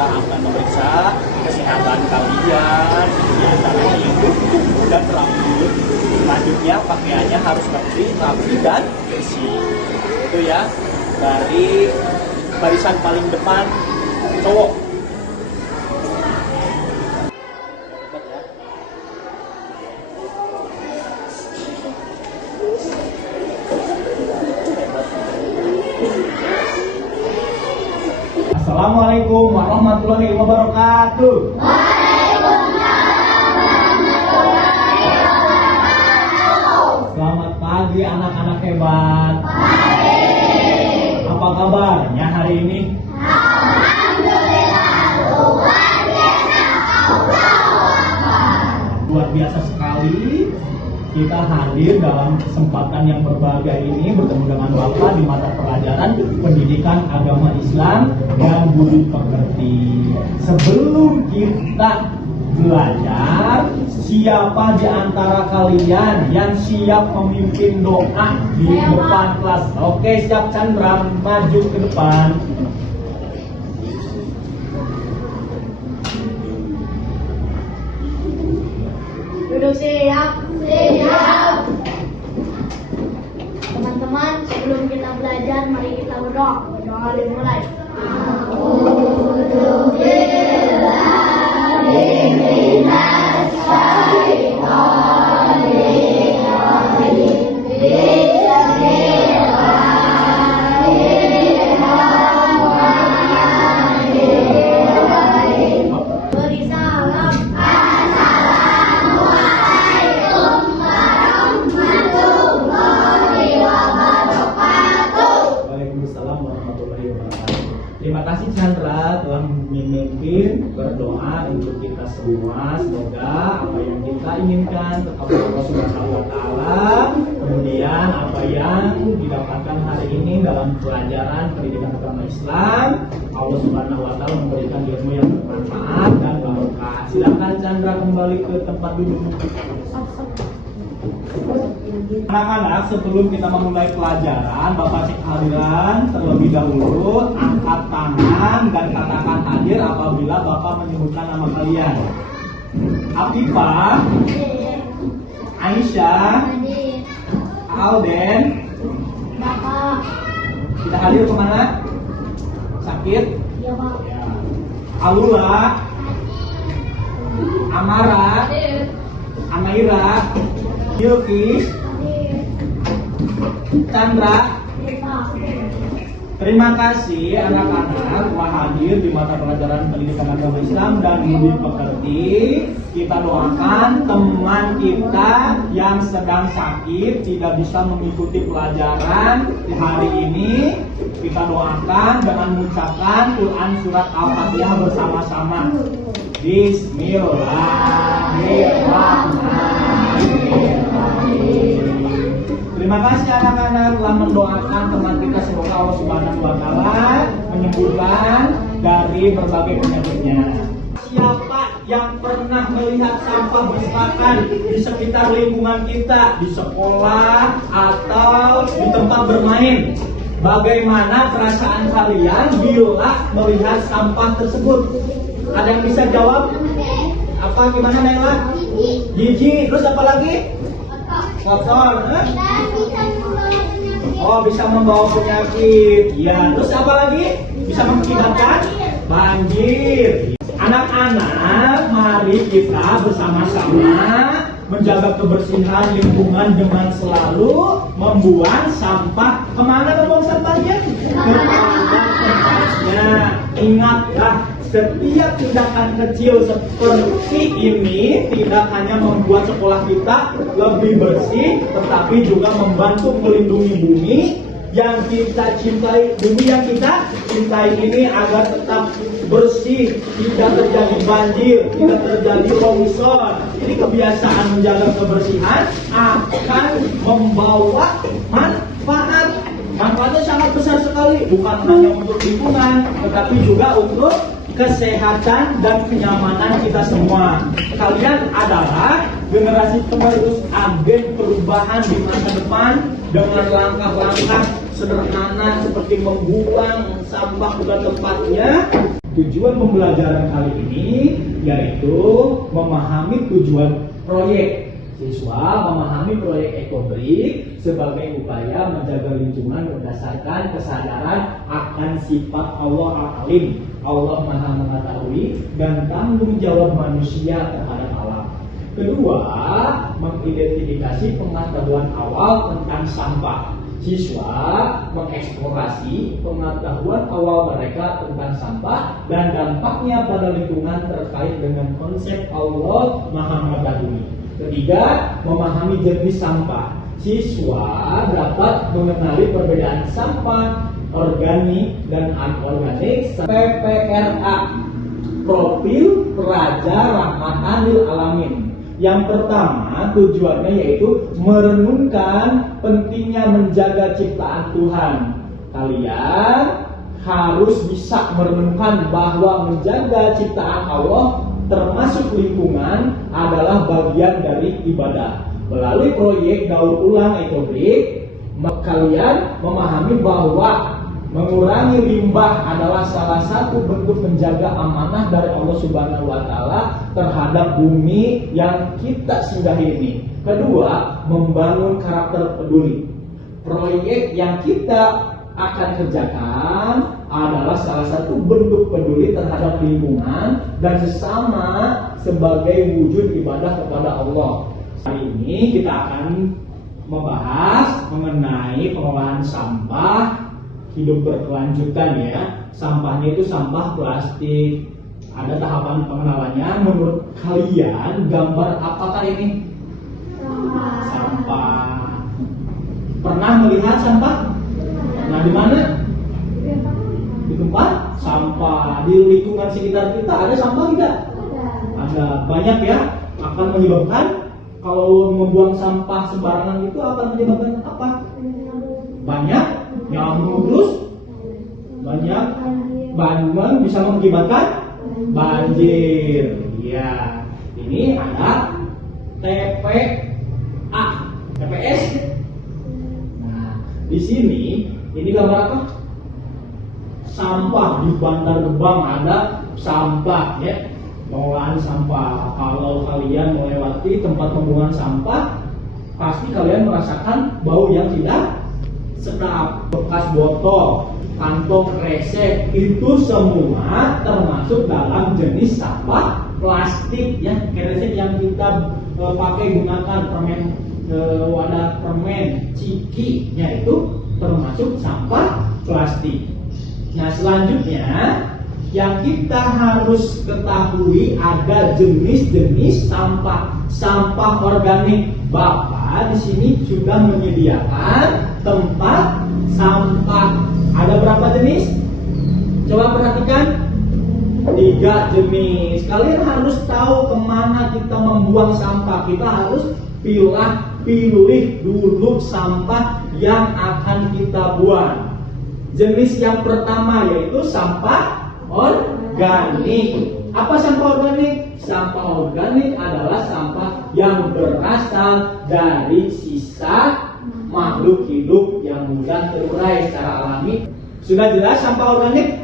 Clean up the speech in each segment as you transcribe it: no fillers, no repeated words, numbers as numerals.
kita akan memeriksa kesehatan kalian, di antaranya yaitu tubuh dan rambut. Selanjutnya pakaiannya harus bersih, rapi dan bersih. Itu ya, dari barisan paling depan cowok. Assalamualaikum warahmatullahi wabarakatuh. Waalaikumsalam warahmatullahi wabarakatuh. Selamat pagi anak-anak hebat. Baik. Apa kabarnya hari ini? Alhamdulillah luar biasa. Luar biasa sekali. Kita hadir dalam kesempatan yang berbahagia ini bertemu dengan Bapak di mata pelajaran Pendidikan Agama Islam dan Budi Pekerti. Sebelum kita belajar, siapa di antara kalian yang siap memimpin doa di depan kelas? Oke, siap. Chandra, maju ke depan. Duduk siap. Siap. Teman-teman, sebelum kita belajar, mari kita berdoa. Berdoa dimulai. Beri salam. Waalaikumsalam warahmatullahi wabarakatuh. Terima kasih Chandra telah memimpin berdoa untuk kita semua. Semoga apa yang kita inginkan terkabul Allah Subhanahu wa taala. Kemudian apa yang didapatkan hari ini dalam pelajaran pendidikan agama Islam, Allah Subhanahu wa taala memberikan ilmu yang bermanfaat dan barokah. Silakan Chandra kembali ke tempat duduk. Anak-anak, sebelum kita memulai pelajaran, Bapak cek kehadiran terlebih dahulu. Angkat tangan dan katakan hadir apabila Bapak menyebutkan nama kalian. Afifah, Aisyah, Alden. Bapak. Kita hadir kemana? Sakit? Ya, Pak. Alula, Amara, Amaira, Yilkis, Chandra. Terima kasih anak-anak telah hadir di mata pelajaran pendidikan agama Islam dan Budi Pekerti. Kita doakan teman kita yang sedang sakit tidak bisa mengikuti pelajaran di hari ini. Kita doakan dengan mengucapkan Quran surat Al-Fatihah bersama-sama. Bismillahirrahmanirrahim. Terima kasih anak-anak telah mendoakan teman kita, semoga Allah Subhanahu wa taala menyembuhkan dari berbagai penyakitnya. Siapa yang pernah melihat sampah berserakan di sekitar lingkungan kita, di sekolah atau di tempat bermain? Bagaimana perasaan kalian bila melihat sampah tersebut? Ada yang bisa jawab? Apa gimana Naila? Jijik. Terus apa lagi? Kotor. Oh, bisa membawa penyakit. Ya, terus apa lagi? Bisa mengakibatkan banjir. Anak-anak, mari kita bersama-sama menjaga kebersihan lingkungan dengan selalu membuang sampah. Kemana membuang sampahnya? Kepada tempatnya. Ingatlah, setiap tindakan kecil seperti ini tidak hanya membuat sekolah kita lebih bersih, tetapi juga membantu melindungi bumi yang kita cintai. Bumi yang kita cintai ini agar tetap bersih, tidak terjadi banjir, tidak terjadi longsor. Ini kebiasaan menjaga kebersihan akan membawa manfaat. Manfaatnya sangat besar sekali, bukan hanya untuk lingkungan, tetapi juga untuk kesehatan dan kenyamanan kita semua. Kalian adalah generasi penerus agen perubahan di masa depan dengan langkah-langkah sederhana seperti membuang sampah pada tempatnya, Tujuan pembelajaran kali ini yaitu memahami tujuan proyek. Siswa memahami proyek ekobrik sebagai upaya menjaga lingkungan berdasarkan kesadaran akan sifat Allah Al-Alim, Allah Maha Mengetahui, dan tanggung jawab manusia terhadap alam. Kedua, mengidentifikasi pengetahuan awal tentang sampah. Siswa mengeksplorasi pengetahuan awal mereka tentang sampah dan dampaknya pada lingkungan terkait dengan konsep Allah Maha Mengetahui. Ketiga, memahami jenis sampah. Siswa dapat mengenali perbedaan sampah organik dan anorganik. PPRA, Profil Raja Rahmatan lil Alamin. Yang pertama, tujuannya yaitu merenungkan pentingnya menjaga ciptaan Tuhan. Kalian harus bisa merenungkan bahwa menjaga ciptaan Allah termasuk lingkungan adalah bagian dari ibadah. Melalui proyek daur ulang ekobrik, kalian memahami bahwa mengurangi limbah adalah salah satu bentuk menjaga amanah dari Allah Subhanahu wa Ta'ala terhadap bumi yang kita singgahi ini. Kedua, membangun karakter peduli. Proyek yang kita akan kerjakan adalah salah satu bentuk peduli terhadap lingkungan dan sesama sebagai wujud ibadah kepada Allah. Hari ini kita akan membahas mengenai pengolahan sampah hidup berkelanjutan ya. Sampahnya itu sampah plastik. Ada tahapan pengenalannya. Menurut kalian gambar apakah ini? Sampah. Pernah melihat sampah? Nah, di mana? Di tempat sampah. Di lingkungan sekitar kita ada sampah tidak? Ada. Banyak ya. Akan menyebabkan kalau membuang sampah sembarangan itu akan menyebabkan apa? Banyak nyamuk, terus banyak bantuan bisa mengakibatkan banjir. Ya, ini ada TPA, TPS. Nah, di sini ini gambar apa? Sampah. Di Bantar Gebang ada sampah ya. Pengolahan sampah. Kalau kalian melewati tempat pembuangan sampah, pasti kalian merasakan bau yang tidak sedap. Bekas botol, kantong kresek, itu semua termasuk dalam jenis sampah plastik ya. Kresek yang kita pakai gunakan permen, wadah permen cikinya itu termasuk sampah plastik. Nah, selanjutnya yang kita harus ketahui ada jenis-jenis sampah. Sampah organik. Bapak di sini sudah menyediakan tempat sampah. Ada berapa jenis? Coba perhatikan. 3 jenis. Kalian harus tahu kemana kita membuang sampah. Kita harus pilih dulu sampah yang akan kita buang. Jenis yang pertama yaitu sampah organik. Apa sampah organik? Sampah organik adalah sampah yang berasal dari sisa makhluk hidup yang mudah terurai secara alami. Sudah jelas sampah organik?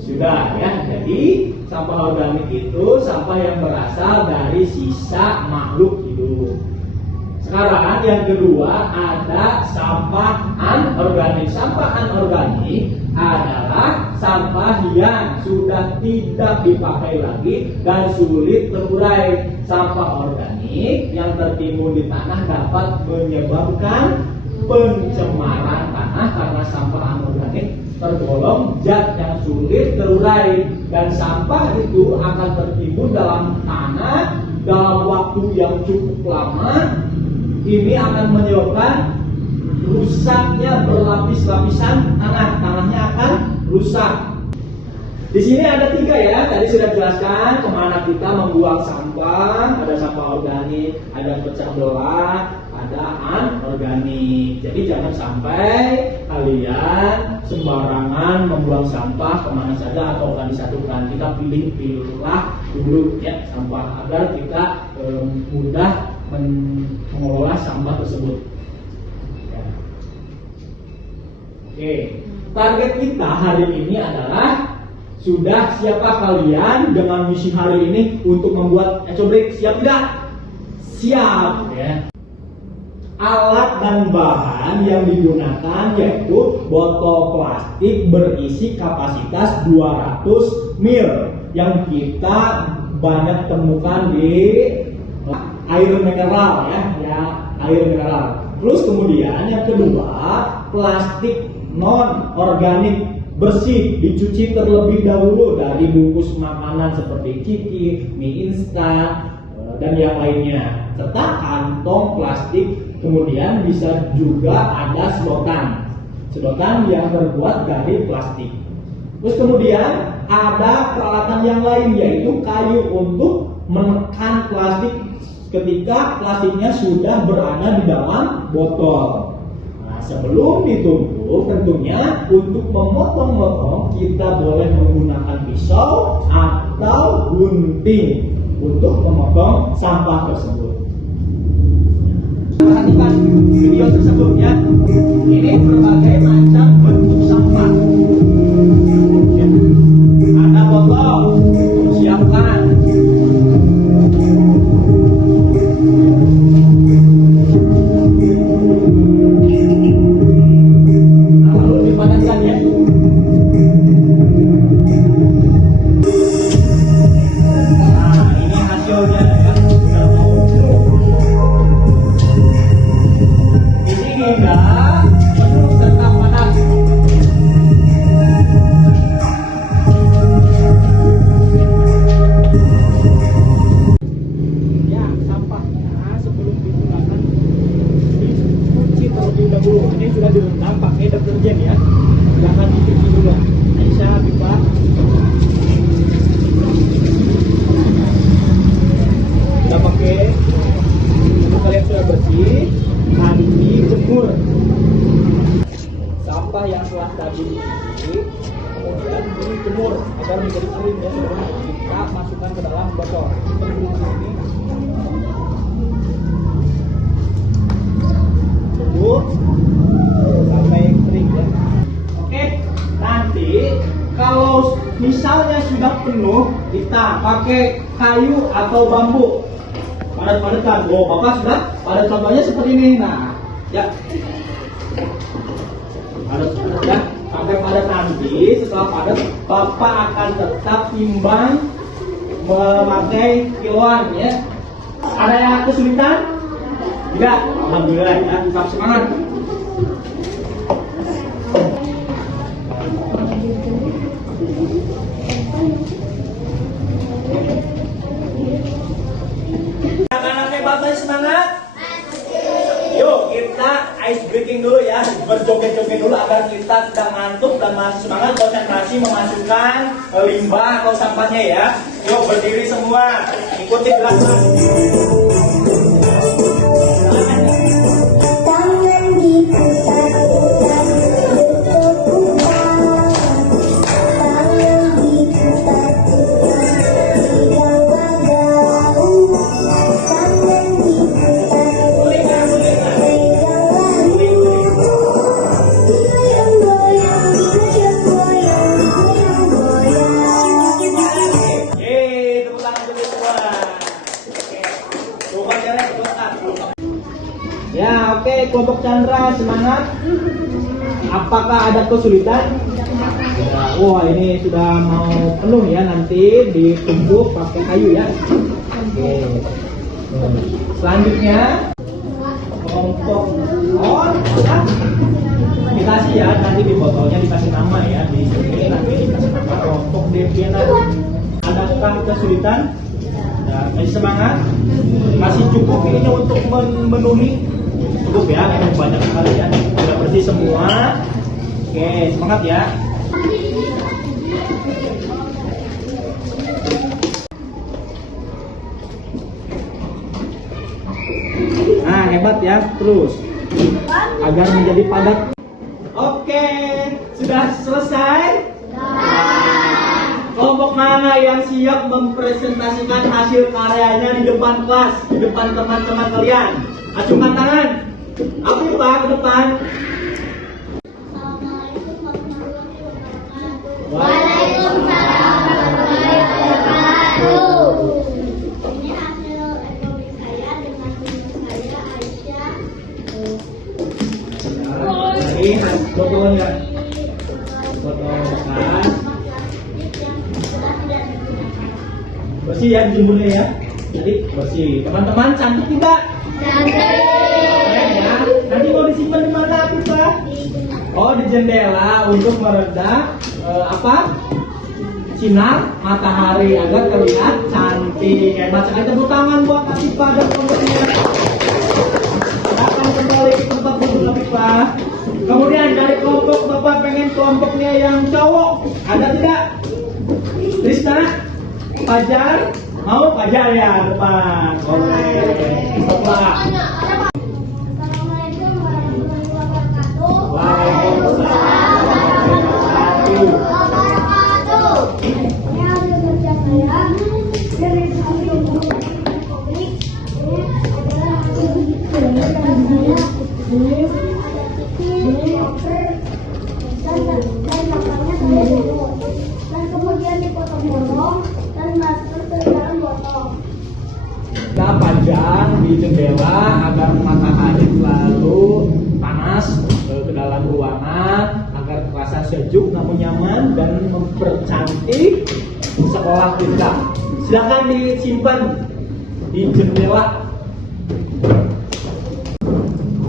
Sudah ya. Jadi sampah organik itu sampah yang berasal dari sisa makhluk hidup. Sekarang yang kedua ada sampah anorganik. Sampah anorganik adalah sampah yang sudah tidak dipakai lagi dan sulit terurai. Sampah organik yang tertimbun di tanah dapat menyebabkan pencemaran tanah karena sampah anorganik tergolong zat yang sulit terurai dan sampah itu akan tertimbun dalam tanah dalam waktu yang cukup lama. Ini akan menyebabkan rusaknya berlapis-lapisan tanah. Tanahnya akan rusak. Di sini ada 3 ya. Tadi sudah dijelaskan kemana kita membuang sampah. Ada sampah organik, ada pecah belah, ada anorganik. Jadi jangan sampai kalian sembarangan membuang sampah kemana saja atau akan disatukan. Kita pilih-pilihlah dulu ya sampah agar kita mudah mengelola sampah tersebut. Ya. Oke, target kita hari ini adalah Sudah siapkah kalian dengan misi hari ini untuk membuat ecobrik? Siap tidak? Siap ya. Alat dan bahan yang digunakan yaitu botol plastik berisi kapasitas 200 ml yang kita banyak temukan di air mineral ya, air mineral. Terus kemudian yang kedua, plastik non organik bersih dicuci terlebih dahulu dari bungkus makanan seperti ciki, mie instan dan yang lainnya, serta kantong plastik. Kemudian bisa juga ada sedotan yang terbuat dari plastik. Terus kemudian ada peralatan yang lain yaitu kayu untuk menekan plastik ketika plastiknya sudah berada di dalam botol. Sebelum ditumbuk, tentunya untuk memotong-motong kita boleh menggunakan pisau atau gunting untuk memotong sampah tersebut. Perhatikan video tersebut ya. Ini berbagai macam bentuk sampah. Ya. Ada botol, siapkan. Ini sudah direndam pakai deterjen ya, jangan dicuci dulu. Aisyah, Bipa, kita pakai, kalau kalian sudah bersih, nanti jemur sampah yang telah tadi dicuci, kemudian dijemur agar menjadi kering ya. Kita masukkan ke dalam botol. Kita ini sampai kering ya. Oke, nanti kalau misalnya sudah penuh, kita pakai kayu atau bambu. Padat-padatan. Oh, Bapak sudah padat, contohnya seperti ini. Nah, ya. Padat-padat ya. Sampai padat nanti, setelah padat, Bapak akan tetap timbang memakai kiloan ya. Ada yang kesulitan? Tidak, alhamdulillah ya, tetap semangat. Anak-anak Bapak semangat. Yuk kita ice breaking dulu ya, berjoget-joget dulu agar kita tidak ngantuk dan masih semangat konsentrasi memasukkan limbah atau sampahnya ya. Yuk berdiri semua, ikuti gerakan. Ya, oke, kelompok Chandra semangat. Apakah ada kesulitan? Ya, wah ini sudah mau penuh ya, nanti ditumbuk pakai kayu ya. Oke. Selanjutnya kelompok dikasih ya, nanti di botolnya dikasih nama ya, di sini nanti dikasih nama kelompok Deviana. Adakah kesulitan? Ya, masih semangat? Masih cukup ini untuk memenuhi? Cukup ya, memang banyak sekali ya, sudah bersih semua. Oke, semangat ya. Nah, hebat ya, terus agar menjadi padat. Oke, sudah selesai. Kelompok mana yang siap mempresentasikan hasil karyanya di depan kelas, di depan teman-teman kalian? Acungkan tangan. Aku Pak ke depan. Waalaikumsalam. bersih ya jemurnya ya. Jadi bersih. Teman-teman cantik tidak? Keren ya. Nanti mau disimpan di mana kita? Oh, di jendela untuk meredam sinar matahari agar terlihat cantik. Hebat sekali, tepuk tangan buat Afifa dan kelompoknya. Akan kembali ke tempat duduk Afifa. Kemudian dari kelompok Bapak pengen kelompoknya yang cowok. Ada tidak? Trisna? Fajar? Mau Fajar ya depan? Boleh. Bapak. Assalamualaikum warahmatullahi wabarakatuh. Waalaikumsalam warahmatullahi wabarakatuh. Ini hasil kerja saya dari hasil komik. Ini adalah hasil kerja saya. Ini ada titik, koper, dan makannya saya dulu. Dan kemudian dipotong-potong dan masuk ke dalam botol. Kita panjang di jendela agar matahari selalu panas ke dalam ruangan agar terasa sejuk namun nyaman dan mempercantik sekolah kita. Silakan disimpan di jendela.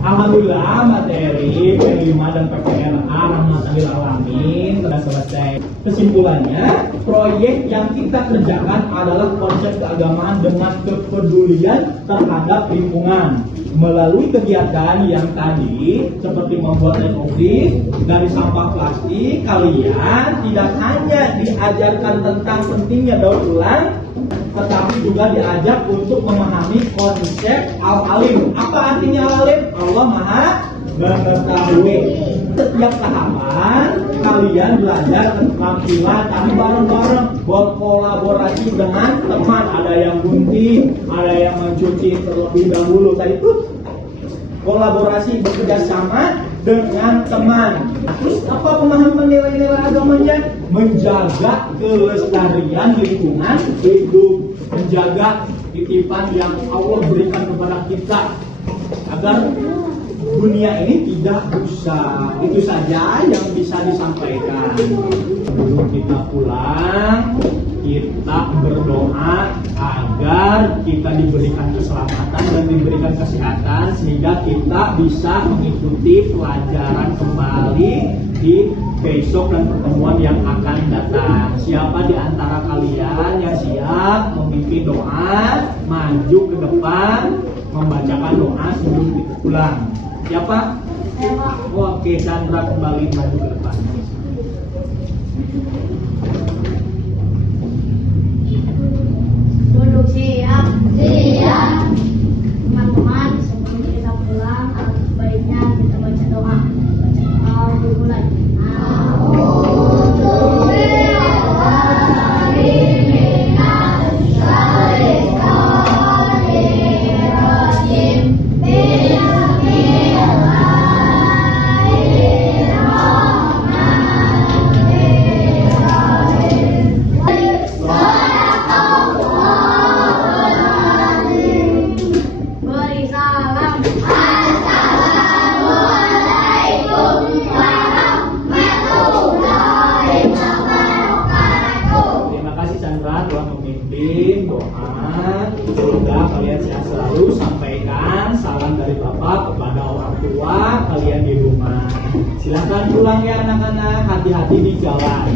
Alhamdulillah materi P5 dan PPLA Rahmatil Alamin telah selesai. Kesimpulannya, proyek yang kita kerjakan adalah konsep keagamaan dengan kepedulian terhadap lingkungan. Melalui kegiatan yang tadi, seperti membuat etnografi dari sampah plastik, kalian tidak hanya diajarkan tentang pentingnya daur ulang, tetapi juga diajak untuk memahami konsep al-alim. Apa artinya al-alim? Allah Maha Mengetahui. Setiap tahapan kalian belajar keterampilan tadi bareng-bareng, berkolaborasi dengan teman. Ada yang gunting, ada yang mencuci terlebih dahulu. Tadi itu kolaborasi bekerja sama dengan teman. Terus apa pemahaman nilai-nilai agamanya? Menjaga kelestarian lingkungan hidup, menjaga titipan yang Allah berikan kepada kita agar dunia ini tidak rusak. Itu saja yang bisa disampaikan. Sebelum kita pulang, kita berdoa agar kita diberikan keselamatan dan diberikan kesehatan sehingga kita bisa mengikuti pelajaran kembali di besok dan pertemuan yang akan datang. Siapa di antara kalian yang siap memimpin doa, maju ke depan membacakan doa sebelum kita pulang? Siapa? Oke, Chandra kembali maju ke depan. Duduk siap. Siap. Teman-teman, sebelum kita pulang, alangkah baiknya kita baca doa. Dimulai. Beri salam. Assalamualaikum warahmatullahi wabarakatuh. Terima kasih Chandra telah memimpin doa. Semoga kalian sehat selalu. Sampaikan salam dari Bapak kepada orang tua kalian di rumah. Silakan pulang ya anak-anak, hati-hati di jalan.